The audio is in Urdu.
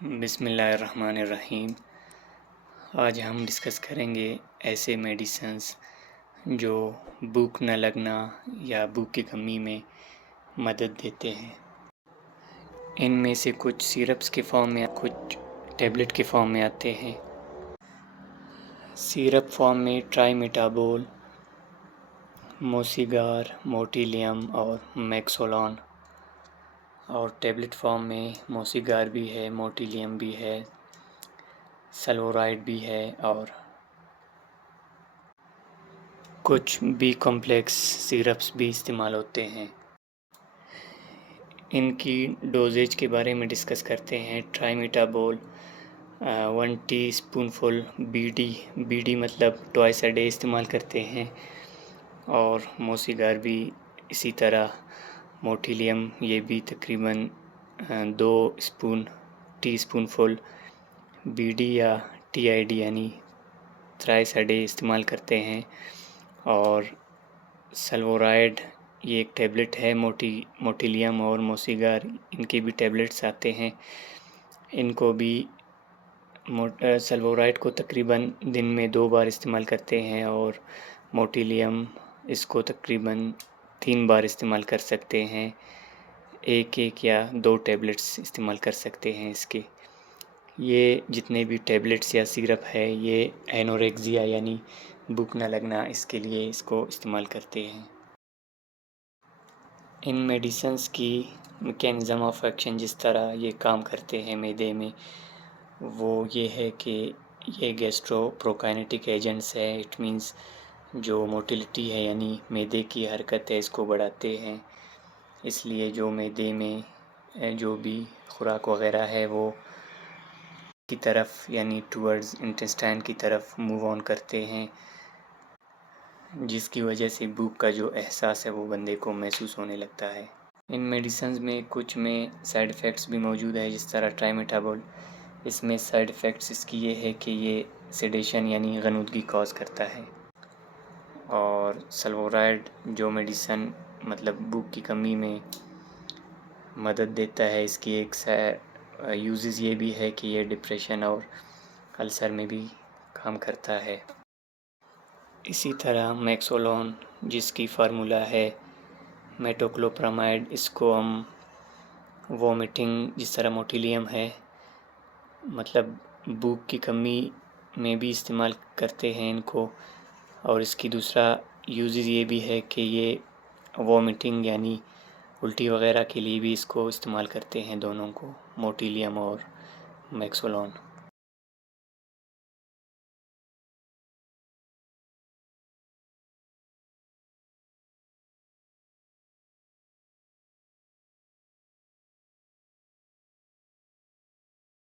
بسم اللہ الرحمن الرحیم۔ آج ہم ڈسکس کریں گے ایسے میڈیسنس جو بھوک نہ لگنا یا بھوک کی کمی میں مدد دیتے ہیں۔ ان میں سے کچھ سیرپس کے فارم میں، کچھ ٹیبلٹ کے فارم میں آتے ہیں۔ سیرپ فارم میں ٹرائی میٹابول، موسیگار، موٹیلیم اور میکسولان، اور ٹیبلٹ فارم میں موسیگار بھی ہے، موٹیلیم بھی ہے، سلورائڈ بھی ہے اور کچھ بی کمپلیکس سیرپس بھی استعمال ہوتے ہیں۔ ان کی ڈوزیج کے بارے میں ڈسکس کرتے ہیں۔ ٹرائی میٹابول 1 ٹی اسپون فل بی ڈی مطلب ٹوائس اے ڈے استعمال کرتے ہیں، اور موسیگار بھی اسی طرح۔ موٹیلیم یہ بھی تقریباً 2 ٹی اسپون فل بی ڈی یا ٹی آئی ڈی یعنی تھرائس اے ڈے استعمال کرتے ہیں۔ اور سلورائڈ یہ ایک ٹیبلٹ ہے۔ موٹیلیم اور موسیگار ان کے بھی ٹیبلٹس آتے ہیں۔ ان کو بھی سلورائڈ کو تقریباً دن میں 2 بار استعمال کرتے ہیں، اور موٹیلیم اس کو تقریباً 3 بار استعمال کر سکتے ہیں۔ ایک یا 2 ٹیبلٹس استعمال کر سکتے ہیں اس کے۔ یہ جتنے بھی ٹیبلٹس یا سیرپ ہے یہ اینوریکزیا یعنی بھوک نہ لگنا اس کے لیے اس کو استعمال کرتے ہیں۔ ان میڈیسنس کی میکینزم آف ایکشن جس طرح یہ کام کرتے ہیں معدے میں، وہ یہ ہے کہ یہ گیسٹرو پروکائنیٹک ایجنٹس ہے۔ اٹ مینس جو موٹیلٹی ہے یعنی معدے کی حرکت ہے اس کو بڑھاتے ہیں۔ اس لیے جو معدے میں جو بھی خوراک وغیرہ ہے وہ کی طرف یعنی ٹورڈز انٹسٹائن کی طرف موو آن کرتے ہیں، جس کی وجہ سے بھوک کا جو احساس ہے وہ بندے کو محسوس ہونے لگتا ہے۔ ان میڈیسنز میں کچھ میں سائیڈ ایفیکٹس بھی موجود ہے، جس طرح ٹرائی میٹابول۔ اس میں سائیڈ ایفیکٹس اس کی یہ ہے کہ یہ سیڈیشن یعنی غنودگی کاز کرتا ہے۔ اور سلورائڈ جو میڈیسن مطلب بھوک کی کمی میں مدد دیتا ہے، اس کی ایک یوزز یہ بھی ہے کہ یہ ڈپریشن اور السر میں بھی کام کرتا ہے۔ اسی طرح میکسولون جس کی فارمولا ہے میٹوکلوپرامائڈ، اس کو ہم وومیٹنگ جس طرح موٹیلیم ہے مطلب بھوک کی کمی میں بھی استعمال کرتے ہیں ان کو۔ اور اس کی دوسرا یوزز یہ بھی ہے کہ یہ وومیٹنگ یعنی الٹی وغیرہ کے لیے بھی اس کو استعمال کرتے ہیں، دونوں کو، موٹیلیم اور میکسولون۔